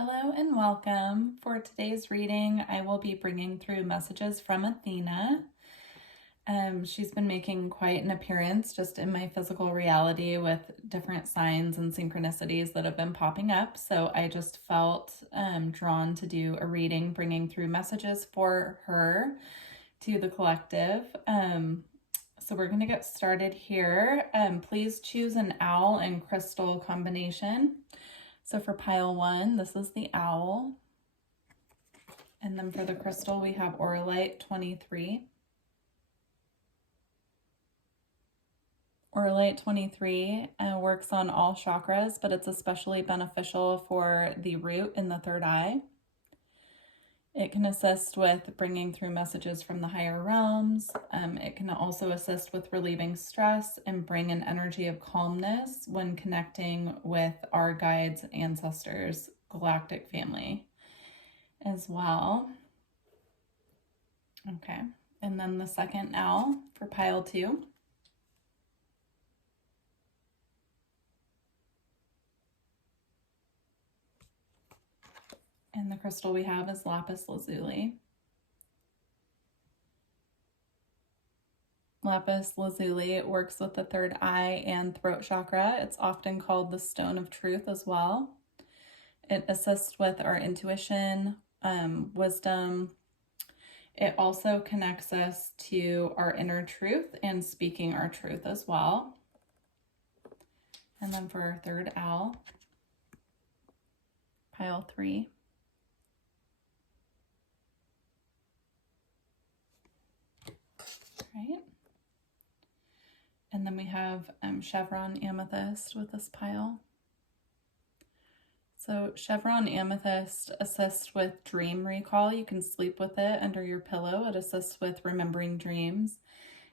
Hello and welcome. For today's reading, I will be bringing through messages from Athena. She's been making quite an appearance just in my physical reality with different signs and synchronicities that have been popping up. So I just felt drawn to do a reading, bringing through messages for her to the collective. So we're going to get started here. Please choose an owl and crystal combination. So for pile 1, this is the owl. And then for the crystal, we have Auralite 23. Auralite 23 works on all chakras, but it's especially beneficial for the root in the third eye. It can assist with bringing through messages from the higher realms. It can also assist with relieving stress and bring an energy of calmness when connecting with our guides, ancestors, galactic family as well. Okay, and then the second owl for pile 2. And the crystal we have is lapis lazuli. Lapis lazuli works with the third eye and throat chakra. It's often called the stone of truth as well. It assists with our intuition, wisdom. It also connects us to our inner truth and speaking our truth as well. And then for our third owl, pile 3. Right. And then we have chevron amethyst with this pile. So chevron amethyst assists with dream recall. You can sleep with it under your pillow. It assists with remembering dreams.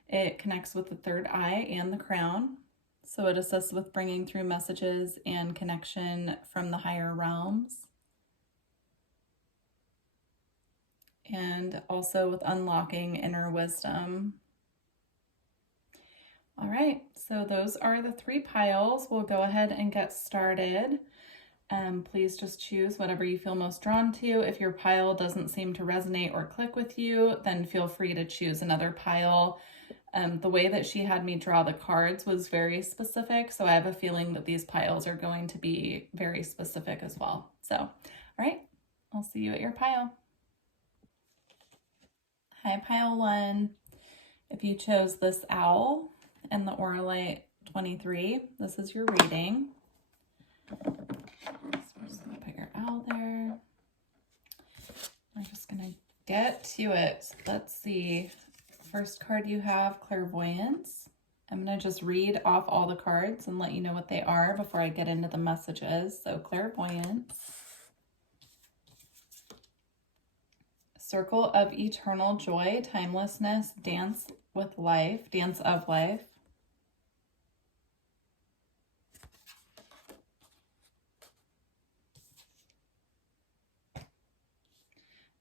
It connects with the third eye and the crown. So it assists with bringing through messages and connection from the higher realms. And also with unlocking inner wisdom. All right, so those are the 3 piles. We'll go ahead and get started. Please just choose whatever you feel most drawn to. If your pile doesn't seem to resonate or click with you, then feel free to choose another pile. The way that she had me draw the cards was very specific, so I have a feeling that these piles are going to be very specific as well. So, all right, I'll see you at your pile. Hi, pile 1. If you chose this owl and the Auralite 23, this is your reading. So we're just going to put your owl there. We're just going to get to it. So let's see. First card you have, clairvoyance. I'm going to just read off all the cards and let you know what they are before I get into the messages. So clairvoyance. Circle of eternal joy, timelessness, dance with life, dance of life.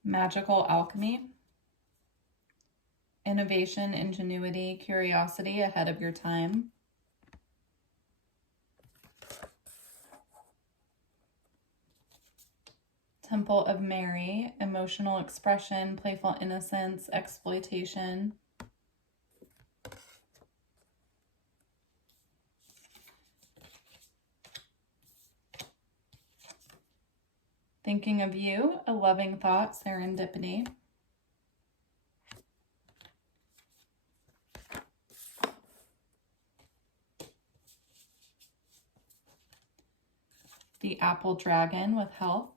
Magical alchemy. Innovation, ingenuity, curiosity, ahead of your time. Temple of Mary, emotional expression, playful innocence, exploitation. Thinking of you, a loving thought, serendipity. The apple dragon with health.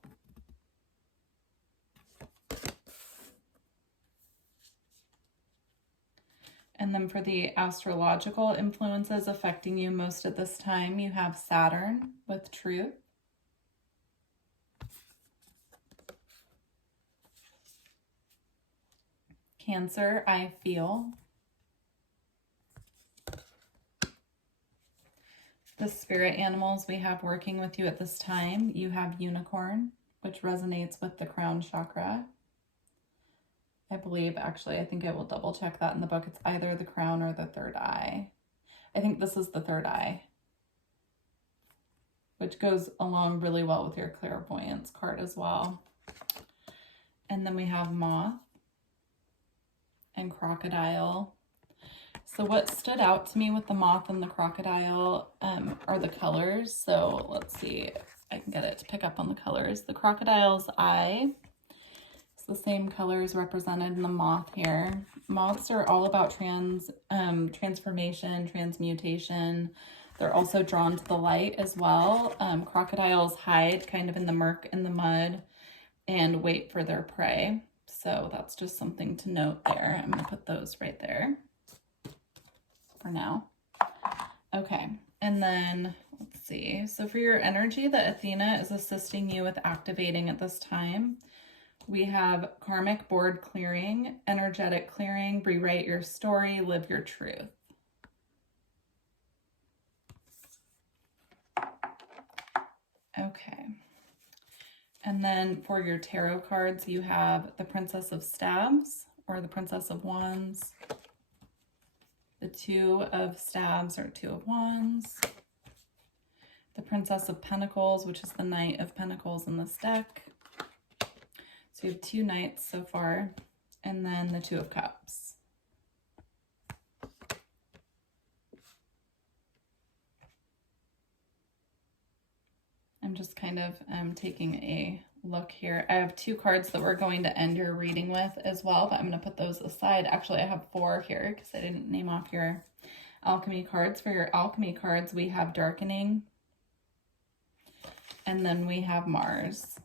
And then for the astrological influences affecting you most at this time, you have Saturn with truth. Cancer, I feel. The spirit animals we have working with you at this time, you have unicorn, which resonates with the crown chakra. I believe, actually, I think I will double check that in the book. It's either the crown or the third eye. I think this is the third eye. which goes along really well with your clairvoyance card as well. And then we have moth and crocodile. So what stood out to me with the moth and the crocodile are the colors. So let's see if I can get it to pick up on the colors. The crocodile's eye, it's the same colors represented in the moth here. Moths are all about transformation, transmutation. They're also drawn to the light as well. Crocodiles hide kind of in the murk and the mud and wait for their prey. So that's just something to note there. I'm going to put those right there for now. Okay, and then let's see. So for your energy that Athena is assisting you with activating at this time, we have karmic board clearing, energetic clearing, rewrite your story, live your truth. Okay. And then for your tarot cards, you have the Princess of Stabs or the Princess of Wands, the Two of Stabs or Two of Wands, the Princess of Pentacles, which is the Knight of Pentacles in this deck. So you have 2 knights so far, and then the Two of Cups. I'm just kind of taking a look here. I have 2 cards that we're going to end your reading with as well, but I'm going to put those aside. Actually, I have 4 here because I didn't name off your alchemy cards. For your alchemy cards, we have Darkening, and then we have Mars.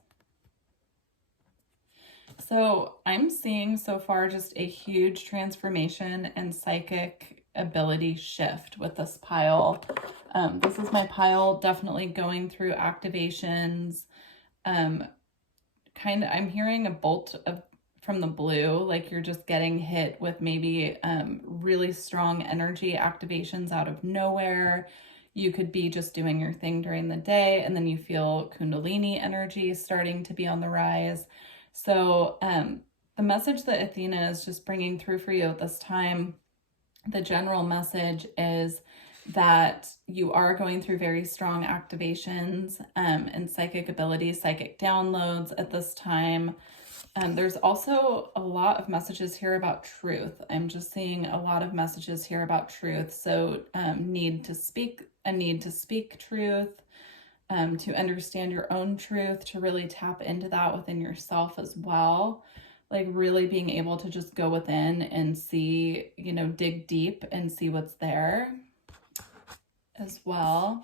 So I'm seeing so far just a huge transformation and psychic ability shift with this pile. This is my pile definitely going through activations. I'm hearing a bolt from the blue, like you're just getting hit with maybe really strong energy activations out of nowhere. You could be just doing your thing during the day, and then you feel Kundalini energy starting to be on the rise. So the message that Athena is just bringing through for you at this time, the general message is that you are going through very strong activations and psychic abilities, psychic downloads at this time. There's also a lot of messages here about truth. I'm just seeing a lot of messages here about truth. So a need to speak truth, to understand your own truth, to really tap into that within yourself as well. Like really being able to just go within and see, dig deep and see what's there as well.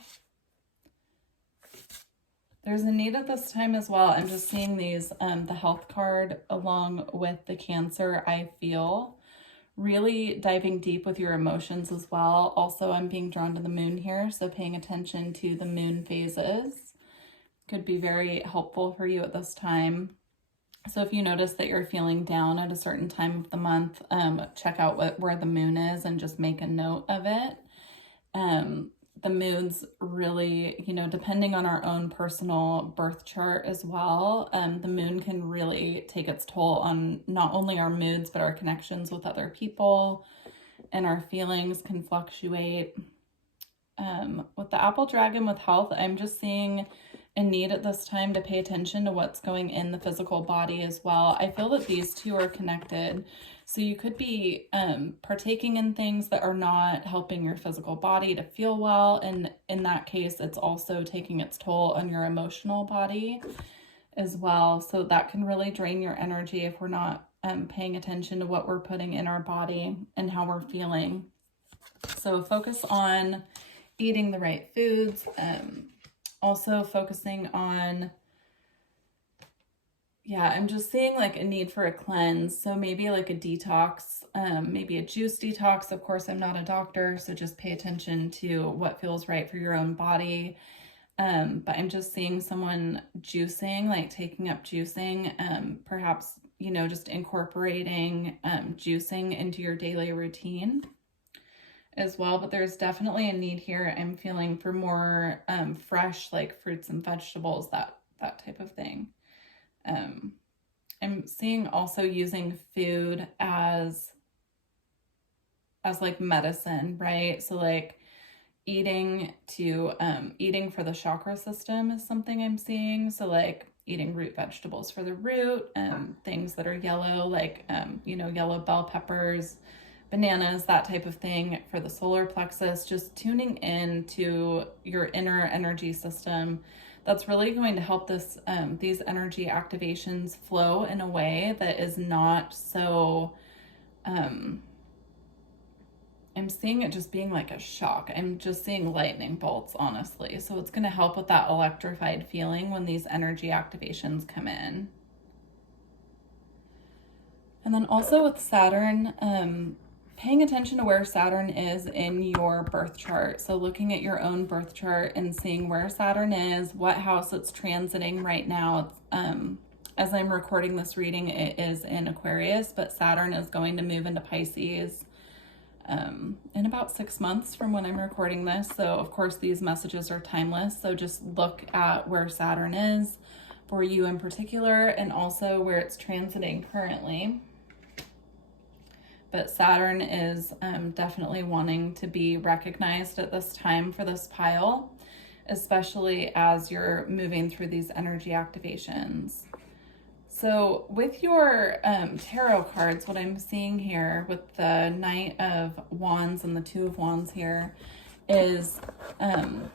There's a need at this time as well. I'm just seeing these, the health card along with the Cancer, I feel. Really diving deep with your emotions as well. Also, I'm being drawn to the moon here, so paying attention to the moon phases could be very helpful for you at this time. So if you notice that you're feeling down at a certain time of the month, check out where the moon is and just make a note of it. The moon's really, depending on our own personal birth chart as well, the moon can really take its toll on not only our moods, but our connections with other people, and our feelings can fluctuate. With the apple dragon with health, I'm just seeing a need at this time to pay attention to what's going in the physical body as well. I feel that these two are connected. So you could be partaking in things that are not helping your physical body to feel well. And in that case, it's also taking its toll on your emotional body as well. So that can really drain your energy if we're not paying attention to what we're putting in our body and how we're feeling. So focus on eating the right foods. Also focusing on, I'm just seeing like a need for a cleanse. So maybe like a detox, maybe a juice detox. Of course, I'm not a doctor, so just pay attention to what feels right for your own body. But I'm just seeing someone juicing, like taking up juicing, perhaps, just incorporating juicing into your daily routine as well. But there's definitely a need here, I'm feeling, for more fresh, like fruits and vegetables, that type of thing. I'm seeing also using food as like medicine, right? So like eating for the chakra system is something I'm seeing. So like eating root vegetables for the root, things that are yellow, like, yellow bell peppers, bananas, that type of thing for the solar plexus, just tuning in to your inner energy system. That's really going to help these energy activations flow in a way that is not so, I'm seeing it just being like a shock. I'm just seeing lightning bolts, honestly. So it's going to help with that electrified feeling when these energy activations come in. And then also with Saturn, paying attention to where Saturn is in your birth chart. So looking at your own birth chart and seeing where Saturn is, what house it's transiting right now. As I'm recording this reading, it is in Aquarius, but Saturn is going to move into Pisces in about 6 months from when I'm recording this. So of course these messages are timeless. So just look at where Saturn is for you in particular, and also where it's transiting currently. But Saturn is definitely wanting to be recognized at this time for this pile, especially as you're moving through these energy activations. So with your tarot cards, what I'm seeing here with the Knight of Wands and the Two of Wands here is I'm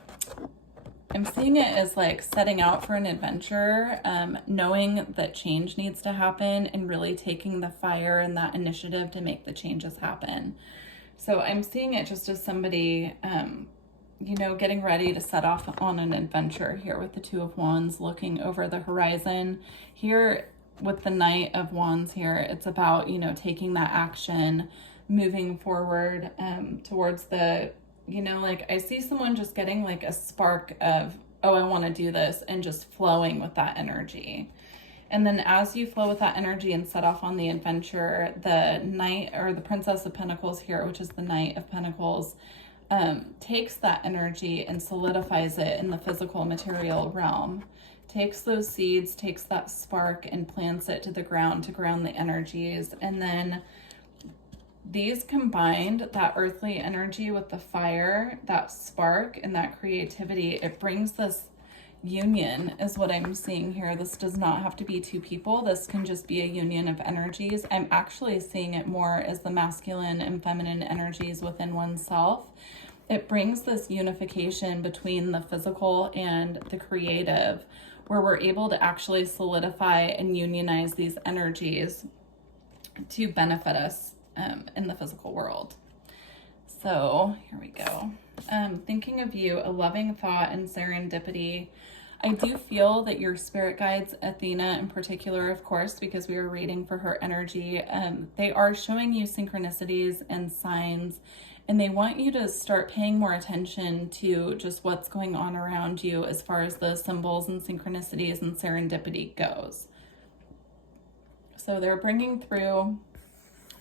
seeing it as like setting out for an adventure, knowing that change needs to happen and really taking the fire and that initiative to make the changes happen. So I'm seeing it just as somebody, getting ready to set off on an adventure here with the Two of Wands, looking over the horizon. Here with the Knight of Wands here, it's about, taking that action, moving forward towards the, I see someone just getting like a spark of, oh, I want to do this, and just flowing with that energy. And then as you flow with that energy and set off on the adventure, the Knight, or the Princess of Pentacles here, which is the Knight of Pentacles, takes that energy and solidifies it in the physical material realm. Takes those seeds, takes that spark and plants it to the ground to ground the energies. And then these combined, that earthly energy with the fire, that spark and that creativity, it brings this union is what I'm seeing here. This does not have to be two people. This can just be a union of energies. I'm actually seeing it more as the masculine and feminine energies within oneself. It brings this unification between the physical and the creative, where we're able to actually solidify and unionize these energies to benefit us in the physical world. So here we go. Thinking of you, a loving thought and serendipity. I do feel that your spirit guides, Athena in particular, of course, because we are reading for her energy, they are showing you synchronicities and signs, and they want you to start paying more attention to just what's going on around you as far as the symbols and synchronicities and serendipity goes. So they're bringing through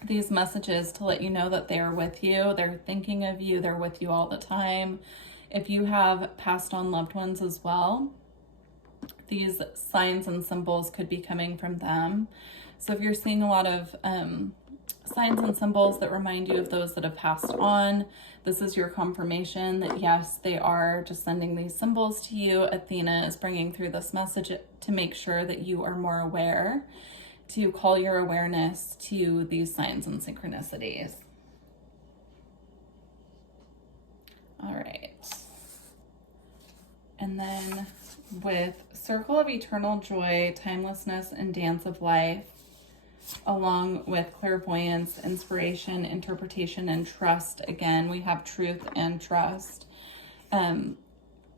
these messages to let you know that they are with you. They're thinking of you. They're with you all the time. If you have passed on loved ones as well, these signs and symbols could be coming from them. So if you're seeing a lot of signs and symbols that remind you of those that have passed on, this is your confirmation that yes, they are just sending these symbols to you. Athena is bringing through this message to make sure that you are more aware, to call your awareness to these signs and synchronicities. All right. And then with Circle of Eternal Joy, Timelessness, and Dance of Life, along with clairvoyance, inspiration, interpretation, and trust. Again, we have truth and trust.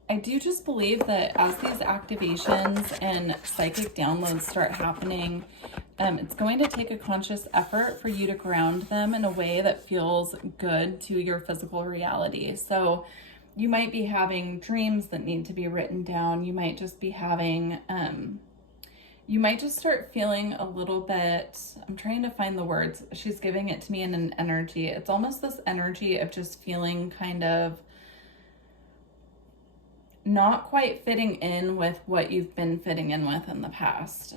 I do just believe that as these activations and psychic downloads start happening, it's going to take a conscious effort for you to ground them in a way that feels good to your physical reality. So you might be having dreams that need to be written down. You might just be having, you might just start feeling a little bit, I'm trying to find the words. She's giving it to me in an energy. It's almost this energy of just feeling kind of not quite fitting in with what you've been fitting in with in the past.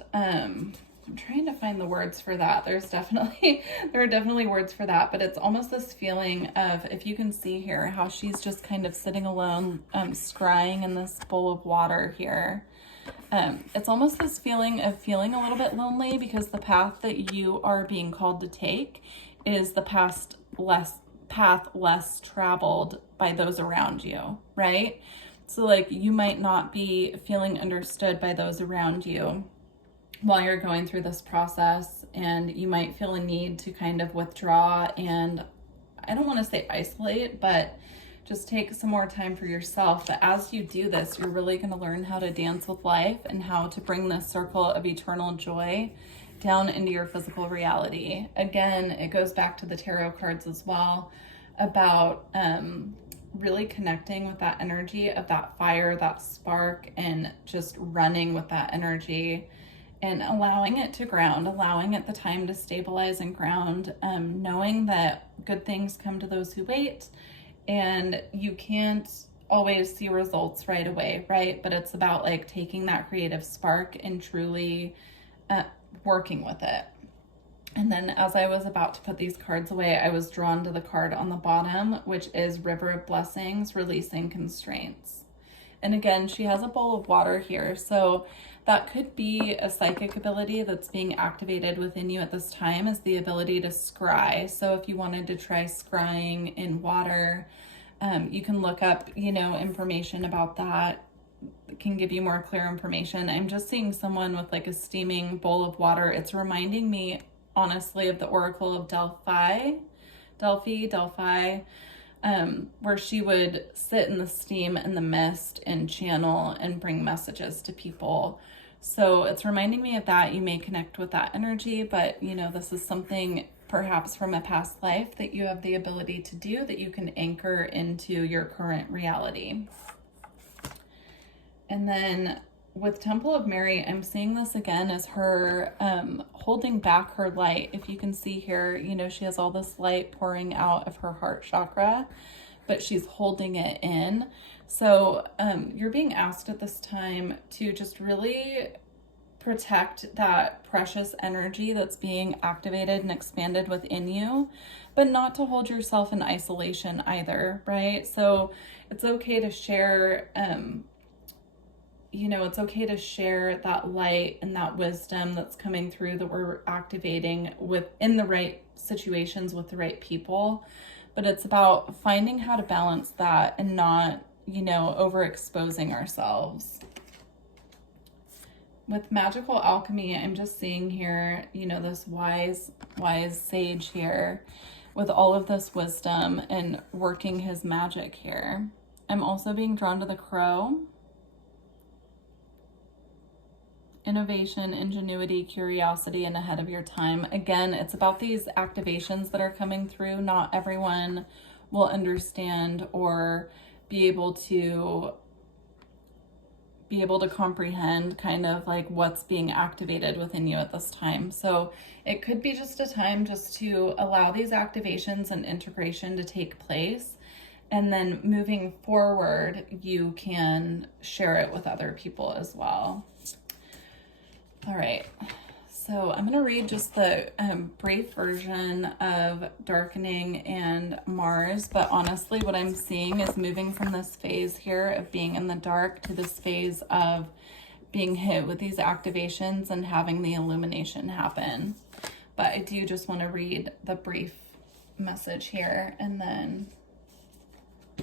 I'm trying to find the words for that. There are definitely words for that, but it's almost this feeling of, if you can see here, how she's just kind of sitting alone, scrying in this bowl of water here. It's almost this feeling of feeling a little bit lonely, because the path that you are being called to take is the path less traveled by those around you, right? So like, you might not be feeling understood by those around you while you're going through this process, and you might feel a need to kind of withdraw and, I don't want to say isolate, but just take some more time for yourself. But as you do this, you're really going to learn how to dance with life and how to bring this circle of eternal joy down into your physical reality. Again, it goes back to the tarot cards as well, about really connecting with that energy of that fire, that spark, and just running with that energy and allowing it to ground, allowing it the time to stabilize and ground, knowing that good things come to those who wait, and you can't always see results right away, right? But it's about like taking that creative spark and truly working with it. And then as I was about to put these cards away, I was drawn to the card on the bottom, which is River of Blessings, Releasing Constraints. And again, she has a bowl of water here. So that could be a psychic ability that's being activated within you at this time, is the ability to scry. So if you wanted to try scrying in water, you can look up, information about that. It can give you more clear information. I'm just seeing someone with like a steaming bowl of water. It's reminding me, honestly, of the Oracle of Delphi, where she would sit in the steam and the mist and channel and bring messages to people. So it's reminding me of that. You may connect with that energy, but this is something perhaps from a past life that you have the ability to do, that you can anchor into your current reality. And then with Temple of Mary, I'm seeing this again as her holding back her light. If you can see here, she has all this light pouring out of her heart chakra, but she's holding it in. So you're being asked at this time to just really protect that precious energy that's being activated and expanded within you, but not to hold yourself in isolation either, right? So it's okay to share, it's okay to share that light and that wisdom that's coming through, that we're activating in the right situations with the right people. But it's about finding how to balance that and not, overexposing ourselves. With magical alchemy, I'm just seeing here, this wise sage here with all of this wisdom and working his magic here. I'm also being drawn to the crow. Innovation, ingenuity, curiosity, and ahead of your time. Again, it's about these activations that are coming through. Not everyone will understand or be able to comprehend kind of like what's being activated within you at this time. So it could be just a time just to allow these activations and integration to take place. And then moving forward, you can share it with other people as well. All right, so I'm going to read just the brief version of Darkening and Mars, but honestly what I'm seeing is moving from this phase here of being in the dark to this phase of being hit with these activations and having the illumination happen. But I do just want to read the brief message here and then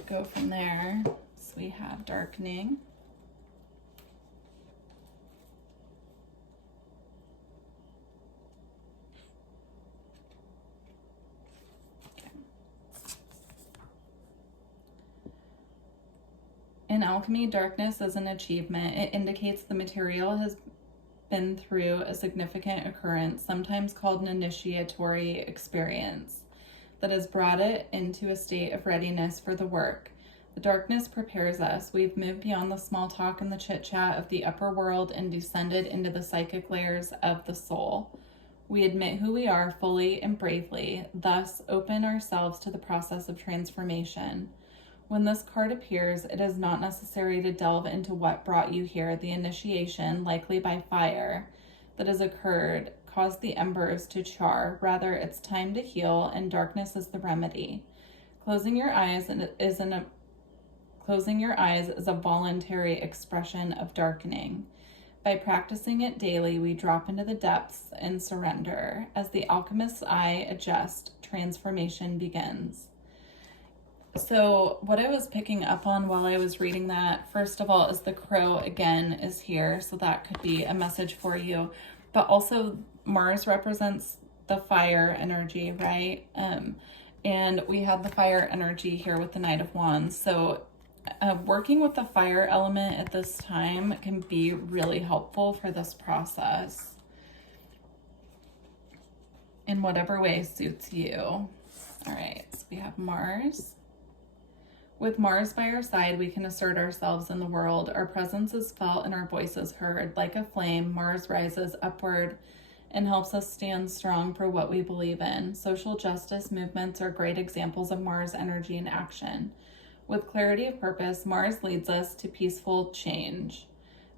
go from there. So we have Darkening. In alchemy, darkness is an achievement. It indicates the material has been through a significant occurrence, sometimes called an initiatory experience, that has brought it into a state of readiness for the work. The darkness prepares us. We've moved beyond the small talk and the chit-chat of the upper world and descended into the psychic layers of the soul. We admit who we are fully and bravely, thus open ourselves to the process of transformation. When this card appears, it is not necessary to delve into what brought you here, the initiation, likely by fire, that has occurred caused the embers to char. Rather, it's time to heal, and darkness is the remedy. Closing your eyes is a voluntary expression of darkening. By practicing it daily, we drop into the depths and surrender. As the alchemist's eye adjusts, transformation begins. So what I was picking up on while I was reading that, first of all, is the crow again is here. So that could be a message for you. But also Mars represents the fire energy, right? And we had the fire energy here with the Knight of Wands. So working with the fire element at this time can be really helpful for this process in whatever way suits you. All right, so we have Mars. With Mars by our side, we can assert ourselves in the world. Our presence is felt and our voices heard. Like a flame, Mars rises upward and helps us stand strong for what we believe in. Social justice movements are great examples of Mars energy in action. With clarity of purpose, Mars leads us to peaceful change,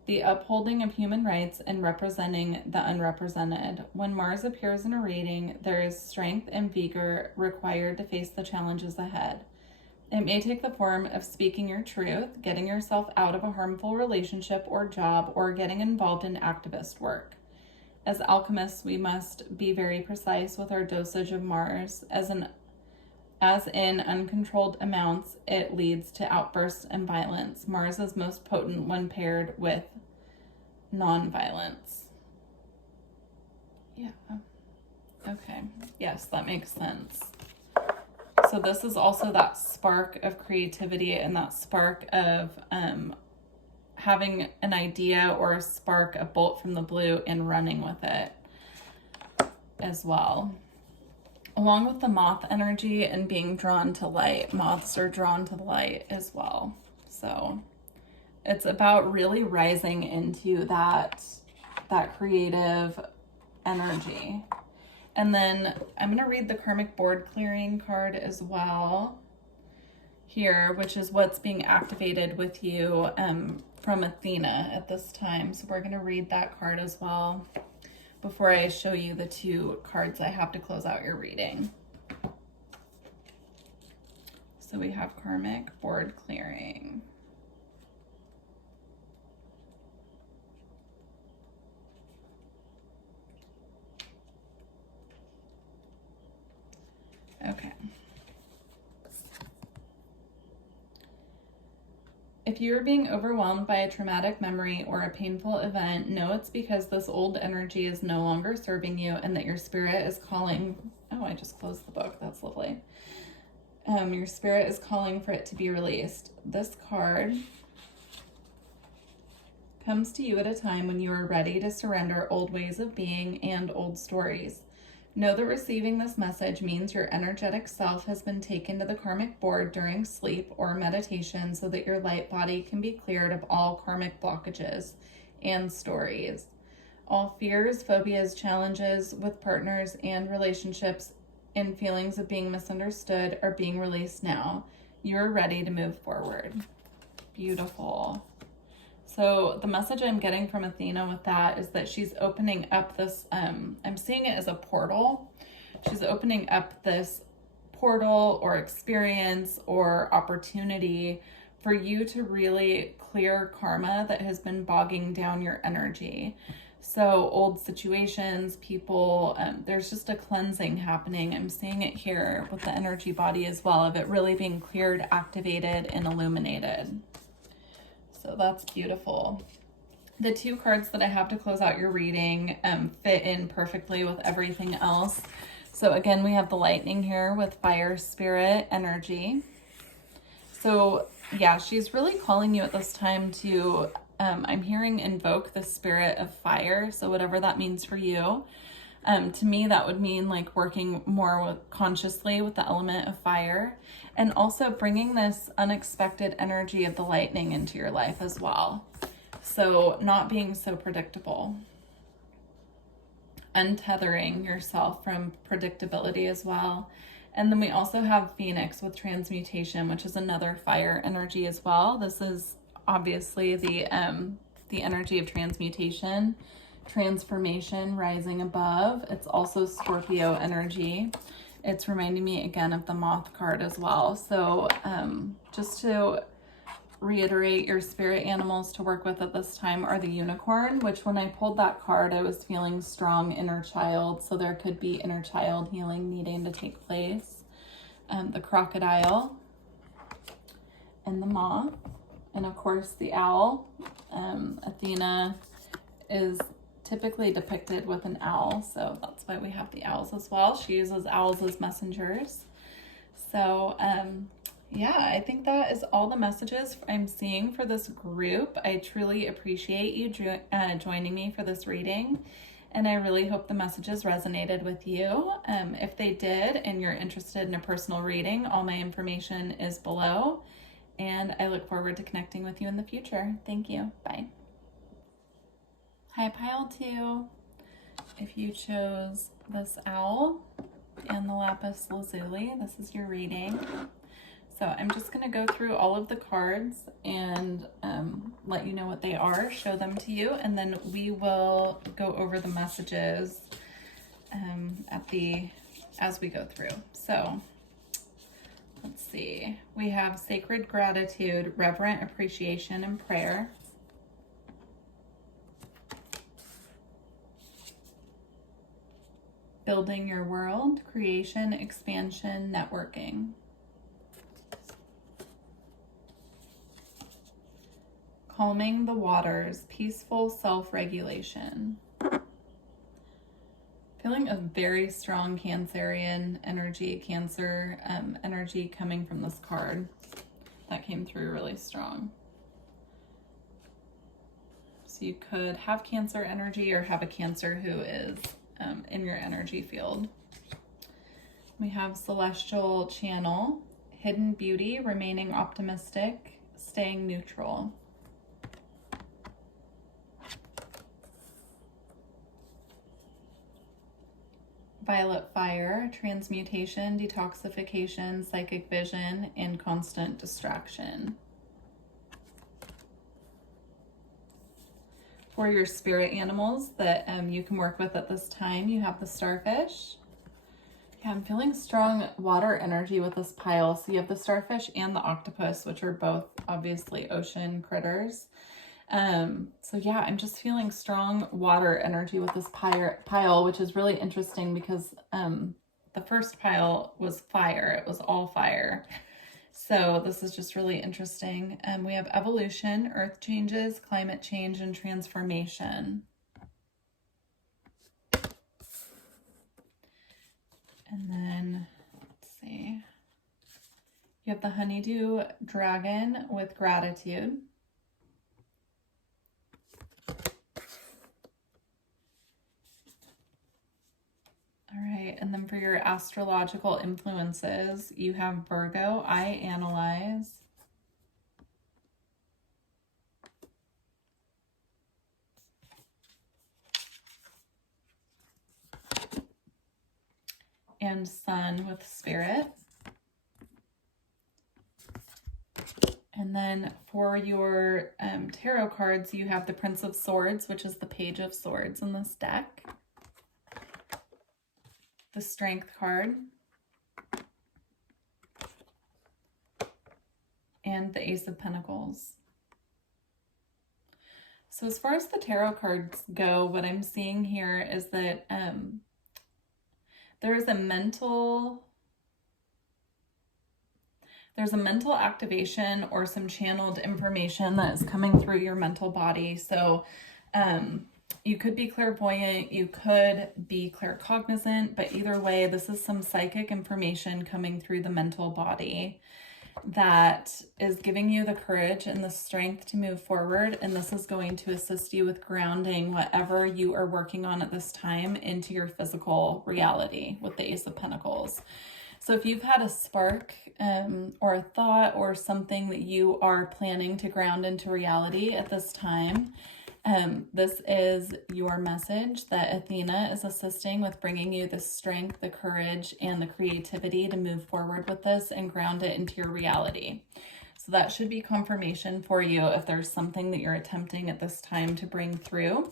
the upholding of human rights and representing the unrepresented. When Mars appears in a reading, there is strength and vigor required to face the challenges ahead. It may take the form of speaking your truth, getting yourself out of a harmful relationship or job, or getting involved in activist work. As alchemists, we must be very precise with our dosage of Mars. As in uncontrolled amounts, it leads to outbursts and violence. Mars is most potent when paired with non-violence. Yeah. Okay. Yes, that makes sense. So this is also that spark of creativity and that spark of having an idea or a spark, a bolt from the blue, and running with it as well. Along with the moth energy and being drawn to light, moths are drawn to the light as well. So it's about really rising into that creative energy. And then I'm going to read the karmic board clearing card as well here, which is what's being activated with you from Athena at this time. So we're going to read that card as well before I show you the two cards I have to close out your reading. So we have karmic board clearing. Okay. If you are being overwhelmed by a traumatic memory or a painful event, know it's because this old energy is no longer serving you and that your spirit is calling. Oh, I just closed the book. That's lovely. Your spirit is calling for it to be released. This card comes to you at a time when you are ready to surrender old ways of being and old stories. Know that receiving this message means your energetic self has been taken to the karmic board during sleep or meditation so that your light body can be cleared of all karmic blockages and stories. All fears, phobias, challenges with partners and relationships and feelings of being misunderstood are being released now. You're ready to move forward. Beautiful. So the message I'm getting from Athena with that is that she's opening up this, I'm seeing it as a portal. She's opening up this portal or experience or opportunity for you to really clear karma that has been bogging down your energy. So old situations, people, there's just a cleansing happening. I'm seeing it here with the energy body as well, of it really being cleared, activated, and illuminated. So that's beautiful. The two cards that I have to close out your reading fit in perfectly with everything else. So again, we have the lightning here with fire spirit energy. So yeah, she's really calling you at this time to, I'm hearing invoke the spirit of fire. So whatever that means for you. To me, that would mean like working more consciously with the element of fire, and also bringing this unexpected energy of the lightning into your life as well. So not being so predictable, untethering yourself from predictability as well. And then we also have Phoenix with transmutation, which is another fire energy as well. This is obviously the energy of transmutation transformation rising above. It's also Scorpio energy. It's reminding me again of the Moth card as well. So just to reiterate, your spirit animals to work with at this time are the unicorn, which when I pulled that card, I was feeling strong inner child. So there could be inner child healing needing to take place. The crocodile and the moth, and of course the owl. Athena is typically depicted with an owl, so that's why we have the owls as well. She uses owls as messengers. So yeah, I think that is all the messages I'm seeing for this group. I truly appreciate you joining me for this reading, and I really hope the messages resonated with you. If they did and you're interested in a personal reading, all my information is below, and I look forward to connecting with you in the future. Thank you. Bye. Hi, Pile 2. If you chose this owl and the lapis lazuli, this is your reading. So I'm just going to go through all of the cards and let you know what they are, show them to you, and then we will go over the messages as we go through. So let's see. We have sacred gratitude, reverent appreciation, and prayer. Building your world, creation, expansion, networking. Calming the waters, peaceful self-regulation. Feeling a very strong Cancerian energy, Cancer energy coming from this card. That came through really strong. So you could have Cancer energy or have a Cancer who is in your energy field. We have celestial channel, hidden beauty, remaining optimistic, staying neutral. Violet fire, transmutation, detoxification, psychic vision, and constant distraction. For your spirit animals that you can work with at this time, you have the starfish. Yeah, I'm feeling strong water energy with this pile. So you have the starfish and the octopus, which are both obviously ocean critters. So yeah, I'm just feeling strong water energy with this pile, which is really interesting because the first pile was fire. It was all fire. So this is just really interesting. We have evolution, earth changes, climate change, and transformation. And then, let's see. You have the honeydew dragon with gratitude. All right, and then for your astrological influences, you have Virgo, I analyze. And Sun with spirit. And then for your tarot cards, you have the Prince of Swords, which is the Page of Swords in this deck. The Strength card. And the Ace of Pentacles. So as far as the tarot cards go, what I'm seeing here is that there's a mental activation or some channeled information that is coming through your mental body. So you could be clairvoyant, you could be claircognizant, but either way, this is some psychic information coming through the mental body that is giving you the courage and the strength to move forward. And this is going to assist you with grounding whatever you are working on at this time into your physical reality with the Ace of Pentacles. So if you've had a spark or a thought or something that you are planning to ground into reality at this time, this is your message that Athena is assisting with bringing you the strength, the courage, and the creativity to move forward with this and ground it into your reality. So that should be confirmation for you if there's something that you're attempting at this time to bring through.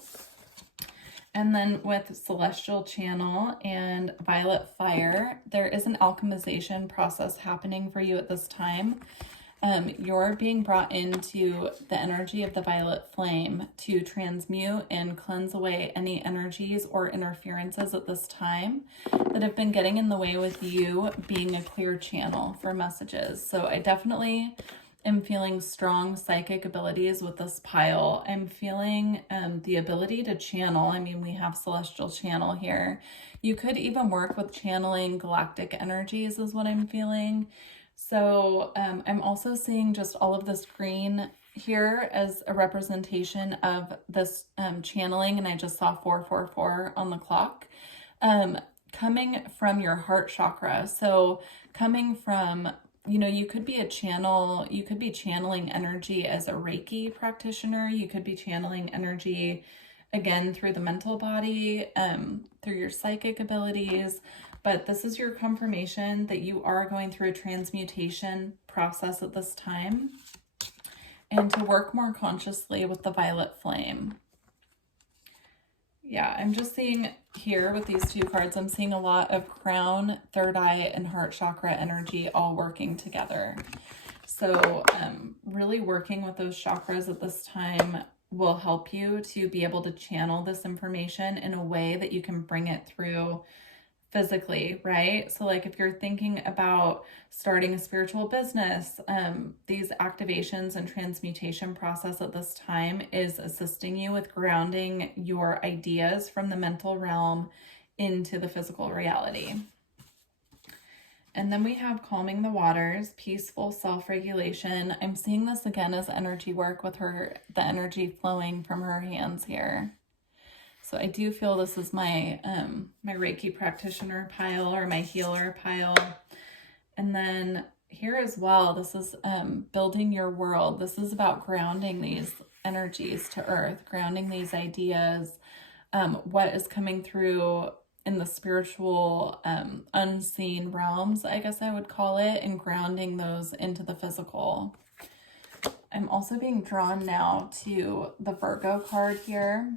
And then with Celestial Channel and Violet Fire, there is an alchemization process happening for you at this time. You're being brought into the energy of the violet flame to transmute and cleanse away any energies or interferences at this time that have been getting in the way with you being a clear channel for messages. So I definitely am feeling strong psychic abilities with this pile. I'm feeling the ability to channel. I mean, we have Celestial Channel here. You could even work with channeling galactic energies is what I'm feeling. So I'm also seeing just all of this green here as a representation of this channeling, and I just saw 444 on the clock, coming from your heart chakra. So coming from, you know, you could be a channel, you could be channeling energy as a Reiki practitioner. You could be channeling energy, again, through the mental body, through your psychic abilities. But this is your confirmation that you are going through a transmutation process at this time, and to work more consciously with the violet flame. Yeah, I'm just seeing here with these two cards, I'm seeing a lot of crown, third eye, and heart chakra energy all working together. So really working with those chakras at this time will help you to be able to channel this information in a way that you can bring it through physically, right? So like if you're thinking about starting a spiritual business, these activations and transmutation process at this time is assisting you with grounding your ideas from the mental realm into the physical reality. And then we have calming the waters, peaceful self-regulation. I'm seeing this again as energy work with her, the energy flowing from her hands here. So I do feel this is my my Reiki practitioner pile or my healer pile. And then here as well, this is building your world. This is about grounding these energies to earth, grounding these ideas, what is coming through in the spiritual unseen realms, I guess I would call it, and grounding those into the physical. I'm also being drawn now to the Virgo card here.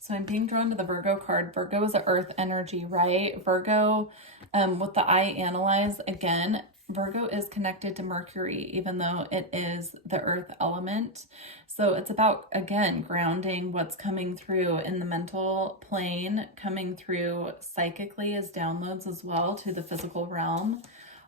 So I'm being drawn to the Virgo card. Virgo is an earth energy, right? Virgo, with the eye analyze, again, Virgo is connected to Mercury, even though it is the earth element. So it's about, again, grounding what's coming through in the mental plane, coming through psychically as downloads as well to the physical realm.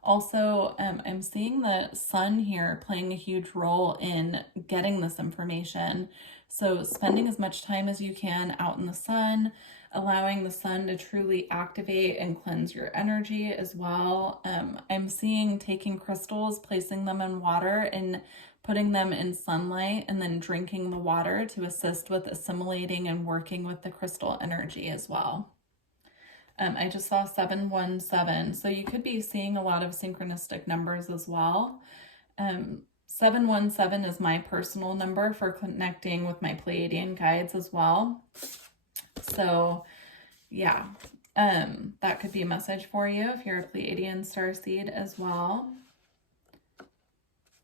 Also, I'm seeing the sun here playing a huge role in getting this information. So spending as much time as you can out in the sun, allowing the sun to truly activate and cleanse your energy as well. I'm seeing taking crystals, placing them in water and putting them in sunlight, and then drinking the water to assist with assimilating and working with the crystal energy as well. I just saw 717, so you could be seeing a lot of synchronistic numbers as well. 717 is my personal number for connecting with my Pleiadian guides as well. So yeah, that could be a message for you if you're a Pleiadian starseed as well.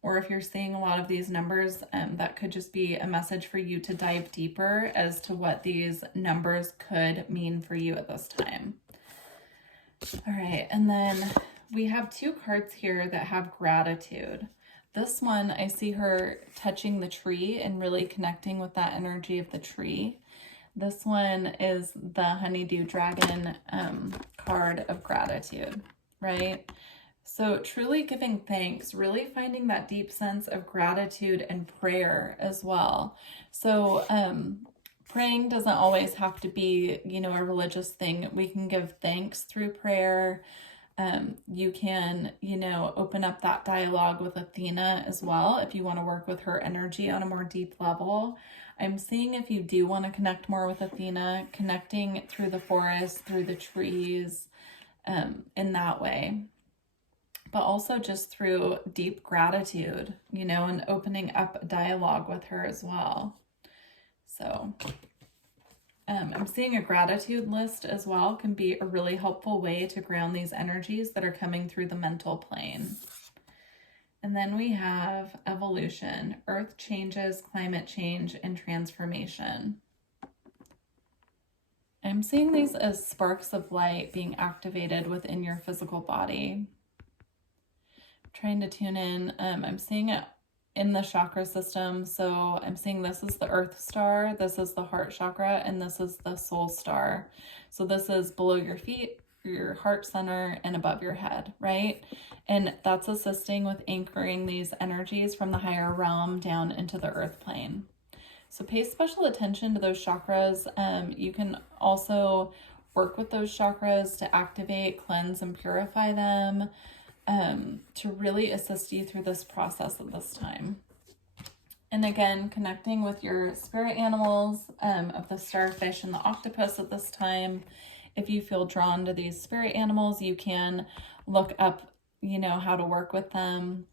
Or if you're seeing a lot of these numbers, that could just be a message for you to dive deeper as to what these numbers could mean for you at this time. All right, and then we have two cards here that have gratitude. This one, I see her touching the tree and really connecting with that energy of the tree. This one is the Honeydew Dragon card of gratitude, right? So truly giving thanks, really finding that deep sense of gratitude and prayer as well. So praying doesn't always have to be, you know, a religious thing. We can give thanks through prayer. You can, you know, open up that dialogue with Athena as well if you want to work with her energy on a more deep level. I'm seeing if you do want to connect more with Athena, connecting through the forest, through the trees, in that way. But also just through deep gratitude, you know, and opening up a dialogue with her as well. So I'm seeing a gratitude list as well can be a really helpful way to ground these energies that are coming through the mental plane. And then we have evolution, earth changes, climate change, and transformation. I'm seeing these as sparks of light being activated within your physical body. Trying to tune in. I'm seeing it in the chakra system. So I'm seeing this is the earth star, this is the heart chakra, and this is the soul star. So this is below your feet, your heart center, and above your head, right? And that's assisting with anchoring these energies from the higher realm down into the earth plane. So pay special attention to those chakras. You can also work with those chakras to activate, cleanse, and purify them, to really assist you through this process at this time. And again, connecting with your spirit animals of the starfish and the octopus at this time. If you feel drawn to these spirit animals, you can look up, how to work with them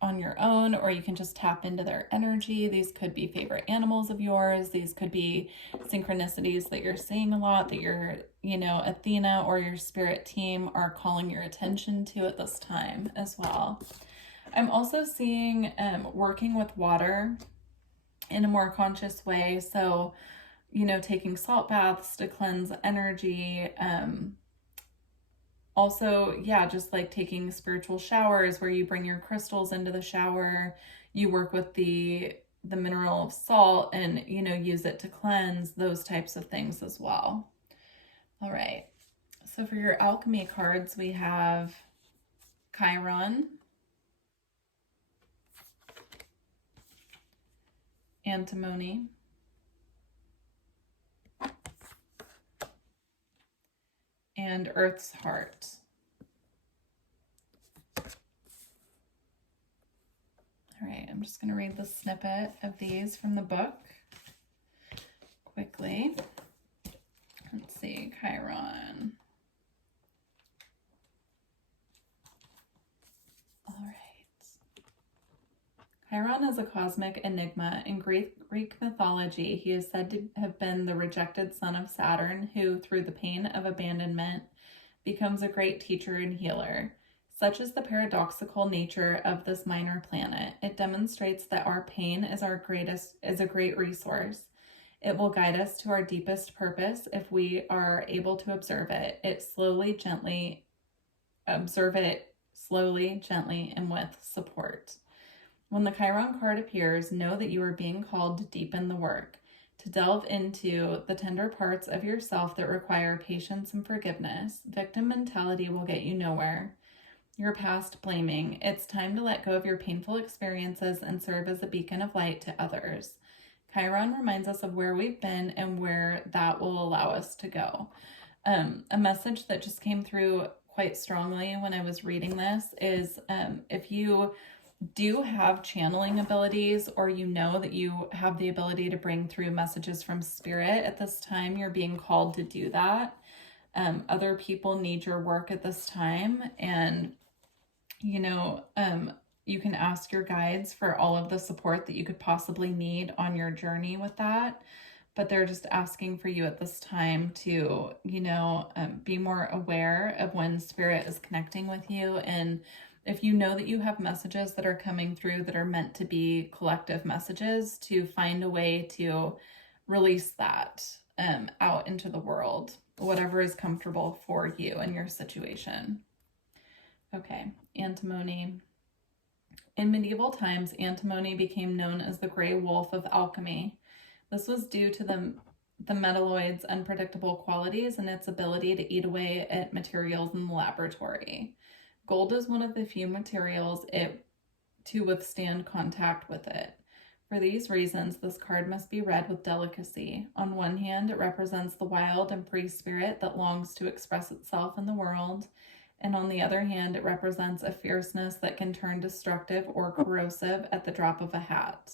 on your own, or you can just tap into their energy. These could be favorite animals of yours. These could be synchronicities that you're seeing a lot, that your, Athena or your spirit team are calling your attention to at this time as well. I'm also seeing working with water in a more conscious way. So, taking salt baths to cleanse energy, also, just like taking spiritual showers where you bring your crystals into the shower, you work with the mineral of salt and, use it to cleanse, those types of things as well. All right. So for your alchemy cards, we have Chiron, antimony, and Earth's heart. All right, I'm just going to read the snippet of these from the book quickly. Let's see, Chiron. All right. Chiron is a cosmic enigma. In Greek mythology, he is said to have been the rejected son of Saturn, who, through the pain of abandonment, becomes a great teacher and healer. Such is the paradoxical nature of this minor planet. It demonstrates that our pain is a great resource. It will guide us to our deepest purpose if we are able to observe it. Observe it slowly, gently, and with support. When the Chiron card appears, know that you are being called to deepen the work, to delve into the tender parts of yourself that require patience and forgiveness. Victim mentality will get you nowhere. Your past blaming. It's time to let go of your painful experiences and serve as a beacon of light to others. Chiron reminds us of where we've been and where that will allow us to go. A message that just came through quite strongly when I was reading this is if you do have channeling abilities, or that you have the ability to bring through messages from spirit at this time, you're being called to do that. Other people need your work at this time, and you can ask your guides for all of the support that you could possibly need on your journey with that, but they're just asking for you at this time to be more aware of when spirit is connecting with you. And if you know that you have messages that are coming through that are meant to be collective messages, to find a way to release that out into the world, whatever is comfortable for you and your situation. Okay, antimony. In medieval times, antimony became known as the gray wolf of alchemy. This was due to the metalloid's unpredictable qualities and its ability to eat away at materials in the laboratory. Gold is one of the few materials to withstand contact with it. For these reasons, this card must be read with delicacy. On one hand, it represents the wild and free spirit that longs to express itself in the world, and on the other hand, it represents a fierceness that can turn destructive or corrosive at the drop of a hat.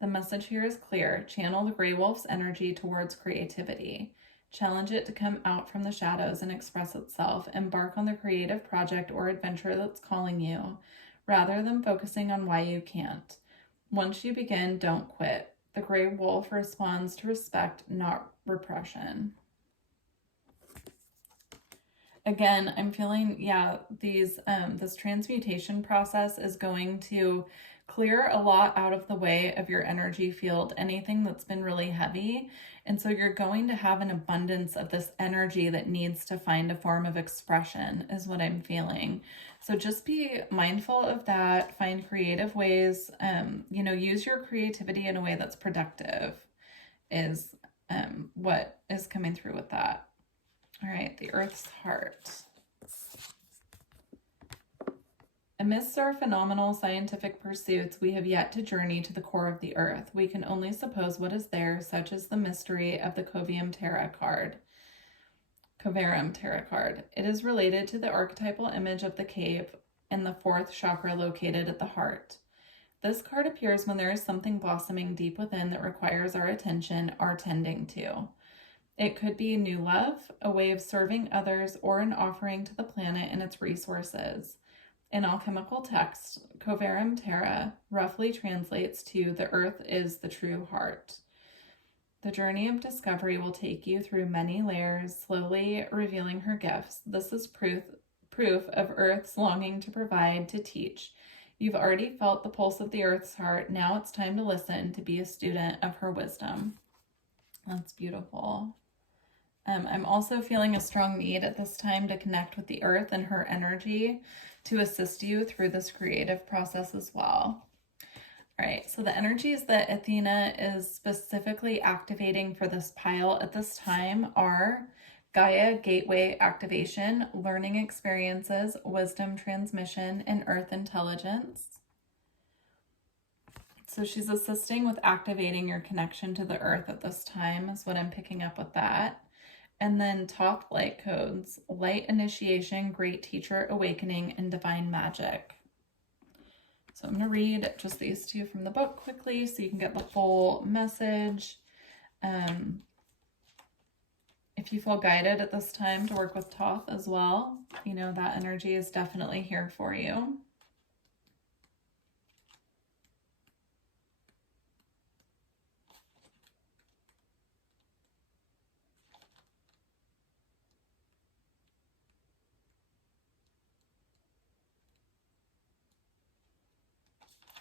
The message here is clear. Channel the gray wolf's energy towards creativity. Challenge it to come out from the shadows and express itself. Embark on the creative project or adventure that's calling you, rather than focusing on why you can't. Once you begin, don't quit. The gray wolf responds to respect, not repression. Again, I'm feeling, this transmutation process is going to clear a lot out of the way of your energy field, anything that's been really heavy. And so you're going to have an abundance of this energy that needs to find a form of expression, is what I'm feeling. So just be mindful of that. Find creative ways, use your creativity in a way that's productive, is what is coming through with that. All right, the Earth's heart. Amidst our phenomenal scientific pursuits, we have yet to journey to the core of the earth. We can only suppose what is there, such as the mystery of the Coverum Terra card. It is related to the archetypal image of the cave and the fourth chakra located at the heart. This card appears when there is something blossoming deep within that requires our attention, our tending to. It could be new love, a way of serving others, or an offering to the planet and its resources. In alchemical text, Coverum Terra roughly translates to the earth is the true heart. The journey of discovery will take you through many layers, slowly revealing her gifts. This is proof of Earth's longing to provide, to teach. You've already felt the pulse of the Earth's heart. Now it's time to listen, to be a student of her wisdom. That's beautiful. I'm also feeling a strong need at this time to connect with the earth and her energy to assist you through this creative process as well. All right, so the energies that Athena is specifically activating for this pile at this time are Gaia Gateway activation, learning experiences, wisdom transmission, and earth intelligence. So she's assisting with activating your connection to the earth at this time, is what I'm picking up with that. And then top light codes, light initiation, great teacher awakening, and divine magic. So I'm going to read just these two from the book quickly so you can get the full message. If you feel guided at this time to work with Thoth as well, that energy is definitely here for you.